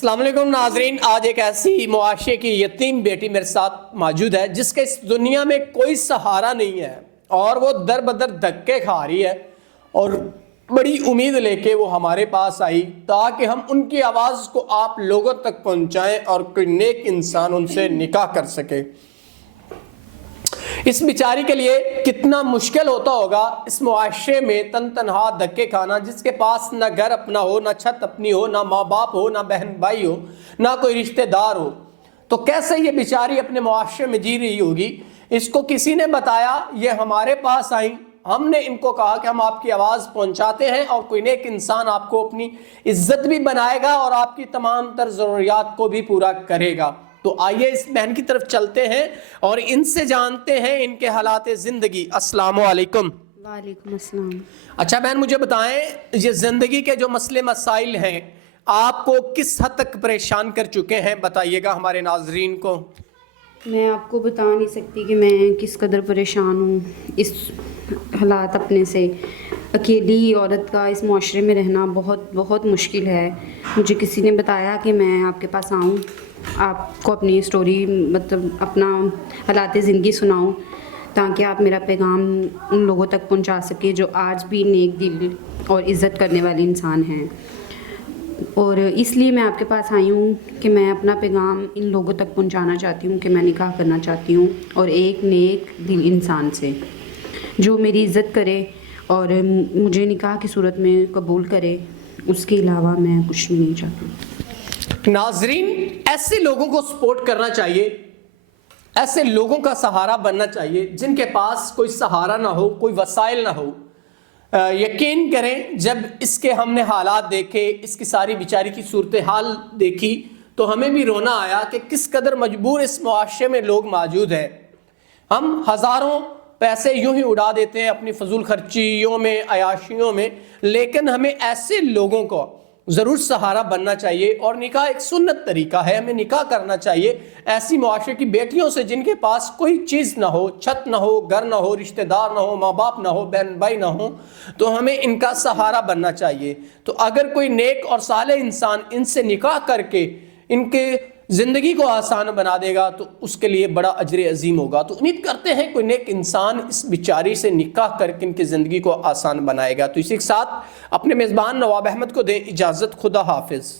السلام علیکم ناظرین، آج ایک ایسی معاشرے کی یتیم بیٹی میرے ساتھ موجود ہے جس کے اس دنیا میں کوئی سہارا نہیں ہے اور وہ در بدر دھکے کھا رہی ہے، اور بڑی امید لے کے وہ ہمارے پاس آئی تاکہ ہم ان کی آواز کو آپ لوگوں تک پہنچائیں اور کوئی نیک انسان ان سے نکاح کر سکے۔ اس بیچاری کے لیے کتنا مشکل ہوتا ہوگا اس معاشرے میں تن تنہا دھکے کھانا، جس کے پاس نہ گھر اپنا ہو، نہ چھت اپنی ہو، نہ ماں باپ ہو، نہ بہن بھائی ہو، نہ کوئی رشتہ دار ہو، تو کیسے یہ بیچاری اپنے معاشرے میں جی رہی ہوگی۔ اس کو کسی نے بتایا، یہ ہمارے پاس آئیں، ہم نے ان کو کہا کہ ہم آپ کی آواز پہنچاتے ہیں اور کوئی نیک انسان آپ کو اپنی عزت بھی بنائے گا اور آپ کی تمام تر ضروریات کو بھی پورا کرے گا۔ تو آئیے اس بہن کی طرف چلتے ہیں اور ان سے جانتے ہیں ان کے حالات زندگی۔ السلام علیکم۔ وعلیکم السلام۔ اچھا بہن، مجھے بتائیں، یہ زندگی کے جو مسئلے مسائل ہیں آپ کو کس حد تک پریشان کر چکے ہیں، بتائیے گا ہمارے ناظرین کو۔ میں آپ کو بتا نہیں سکتی کہ میں کس قدر پریشان ہوں اس حالات اپنے سے۔ اکیلی عورت کا اس معاشرے میں رہنا بہت بہت مشکل ہے۔ مجھے کسی نے بتایا کہ میں آپ کے پاس آؤں، آپ کو اپنی سٹوری مطلب اپنا حالات زندگی سناؤں تاکہ آپ میرا پیغام ان لوگوں تک پہنچا سکے جو آج بھی نیک دل اور عزت کرنے والے انسان ہیں۔ اور اس لیے میں آپ کے پاس آئی ہوں کہ میں اپنا پیغام ان لوگوں تک پہنچانا چاہتی ہوں کہ میں نکاح کرنا چاہتی ہوں، اور ایک نیک دل انسان سے جو میری عزت کرے اور مجھے نکاح کی صورت میں قبول کرے۔ اس کے علاوہ میں کچھ بھی نہیں چاہتی۔ ناظرین، ایسے لوگوں کو سپورٹ کرنا چاہیے، ایسے لوگوں کا سہارا بننا چاہیے جن کے پاس کوئی سہارا نہ ہو، کوئی وسائل نہ ہو۔ یقین کریں، جب اس کے ہم نے حالات دیکھے، اس کی ساری بیچاری کی صورتحال دیکھی تو ہمیں بھی رونا آیا کہ کس قدر مجبور اس معاشرے میں لوگ موجود ہیں۔ ہم ہزاروں پیسے یوں ہی اڑا دیتے ہیں اپنی فضول خرچیوں میں، عیاشیوں میں، لیکن ہمیں ایسے لوگوں کو ضرور سہارا بننا چاہیے، اور نکاح ایک سنت طریقہ ہے، ہمیں نکاح کرنا چاہیے ایسی معاشرے کی بیٹیوں سے جن کے پاس کوئی چیز نہ ہو، چھت نہ ہو، گھر نہ ہو، رشتہ دار نہ ہو، ماں باپ نہ ہو، بہن بھائی نہ ہو، تو ہمیں ان کا سہارا بننا چاہیے۔ تو اگر کوئی نیک اور صالح انسان ان سے نکاح کر کے ان کے زندگی کو آسان بنا دے گا تو اس کے لیے بڑا اجر عظیم ہوگا۔ تو امید کرتے ہیں کوئی نیک انسان اس بیچاری سے نکاح کر کے ان کی زندگی کو آسان بنائے گا۔ تو اسی کے ساتھ اپنے میزبان نواب احمد کو دیں اجازت۔ خدا حافظ۔